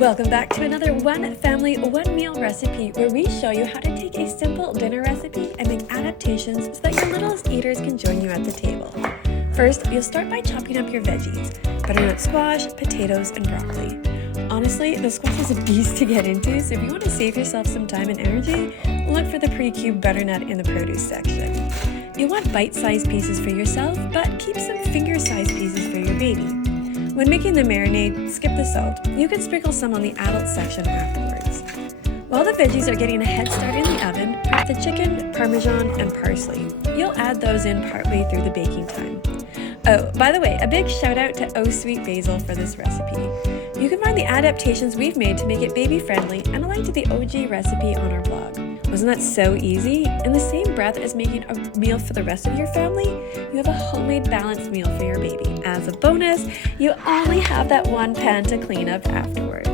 Welcome back to another One Family, One Meal recipe where we show you how to take a simple dinner recipe and make adaptations so that your littlest eaters can join you at the table. First, you'll start by chopping up your veggies, butternut squash, potatoes, and broccoli. Honestly, the squash is a beast to get into, so if you want to save yourself some time and energy, look for the pre-cubed butternut in the produce section. You'll want bite-sized pieces for yourself, but keep some finger-sized pieces for your baby. When making the marinade, skip the salt. You can sprinkle some on the adult section afterwards. While the veggies are getting a head start in the oven, prep the chicken, parmesan, and parsley. You'll add those in partway through the baking time. Oh, by the way, a big shout out to Oh Sweet Basil for this recipe. You can find the adaptations we've made to make it baby friendly and a link to the OG recipe on our blog. Wasn't that so easy? In the same breath as making a meal for the rest of your family, you have a homemade balanced meal for your baby. As a bonus, you only have that one pan to clean up afterwards.